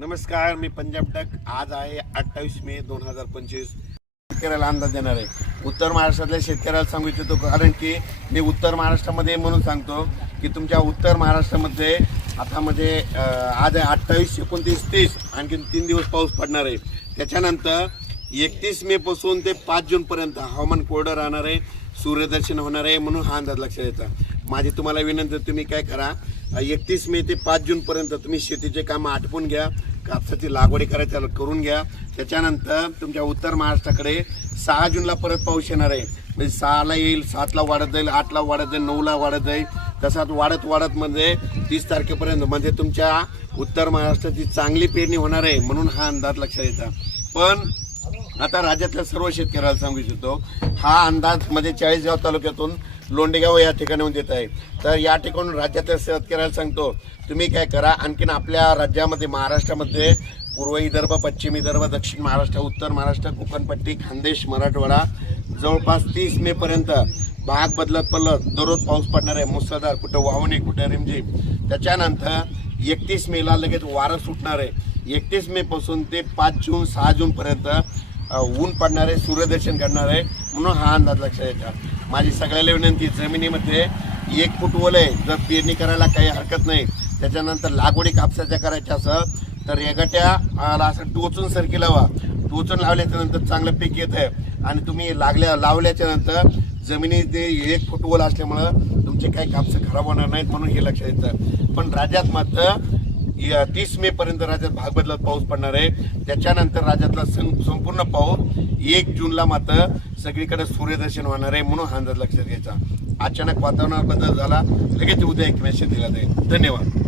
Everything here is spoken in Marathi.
नमस्कार मी पंजाब टक आज आहे अठ्ठावीस मे दोन हजार पंचवीस. शेतकऱ्याला अंदाज देणार आहे. उत्तर महाराष्ट्रातल्या शेतकऱ्याला सांगू इच्छितो कारण की मी उत्तर महाराष्ट्रामध्ये म्हणून सांगतो की तुमच्या उत्तर महाराष्ट्रामध्ये आता म्हणजे आज आहे अठ्ठावीस एकोणतीस तीस. आणखीन तीन दिवस पाऊस पडणार आहे. त्याच्यानंतर एकतीस मे पासून ते पाच जूनपर्यंत हवामान कोरडं राहणार आहे सूर्यदर्शन होणार आहे म्हणून हा अंदाज लक्षात येतो. माझी तुम्हाला विनंती तुम्ही काय करा एकतीस मे ते पाच जून पर्यंत तुम्ही शेतीचे कामं आटपून घ्या कापसाची लागवडी करायच्या करून घ्या. त्याच्यानंतर तुमच्या उत्तर महाराष्ट्राकडे सहा जूनला परत पाऊस येणार आहे. म्हणजे सहाला येईल सातला वाढत जाईल आठला वाढत जाईल नऊला वाढत जाईल. तसाच वाढत वाढत म्हणजे तीस तारखेपर्यंत म्हणजे तुमच्या उत्तर महाराष्ट्राची चांगली पेरणी होणार आहे म्हणून हा अंदाज लक्षात येतात पण आता राज्यातल्या सर्व शेतकऱ्याला सांगू इच्छितो हा अंदाज म्हणजे चाळीसगाव तालुक्यातून लोंडेगाव या ठिकाणाहून देत आहे. तर या ठिकाणून राज्यातल्या शेतकऱ्याला सांगतो तुम्ही काय करा आणखीन आपल्या राज्यामध्ये महाराष्ट्रामध्ये पूर्व विदर्भ पश्चिम विदर्भ दक्षिण महाराष्ट्र उत्तर महाराष्ट्र कोकणपट्टी खानदेश मराठवाडा जवळपास तीस मे पर्यंत भाग बदलत बदलत दररोज पाऊस पडणार आहे. मुसळधार कुठं वावणे कुठं रिमझिम. त्याच्यानंतर एकतीस मेला लगेच वारं सुटणार आहे. एकतीस मे पासून ते पाच जून सहा जूनपर्यंत ऊन पडणार आहे सूर्यदर्शन करणार आहे. म्हणून हा अंदाज लक्षात येतात माझी सगळ्याला विनंती जमिनीमध्ये एक फूट ओल आहे. जर पेरणी करायला काही हरकत नाही त्याच्यानंतर लागवडी कापसाच्या करायच्या असं तर रेगाट्या असं टोचून सरकी लावा. टोचून लावल्याच्या नंतर चांगलं पीक येत आहे. आणि तुम्ही लागल्या लावल्याच्या नंतर जमिनीत एक फूट असल्यामुळं तुमचे काही कापसं खराब होणार नाहीत म्हणून हे लक्षात येतं पण राज्यात मात्र तीस मे पर्यंत राज्यात भाग बदलत पाऊस पडणार आहे. त्याच्यानंतर राज्यातला सं- संपूर्ण पाऊस एक जूनला मात्र सगळीकडे सूर्यदर्शन होणार आहे म्हणून हा अंदाज लक्षात घ्यायचा. अचानक वातावरणात बदल झाला लगेच उद्या एक मेसेज दिला जाईल. धन्यवाद.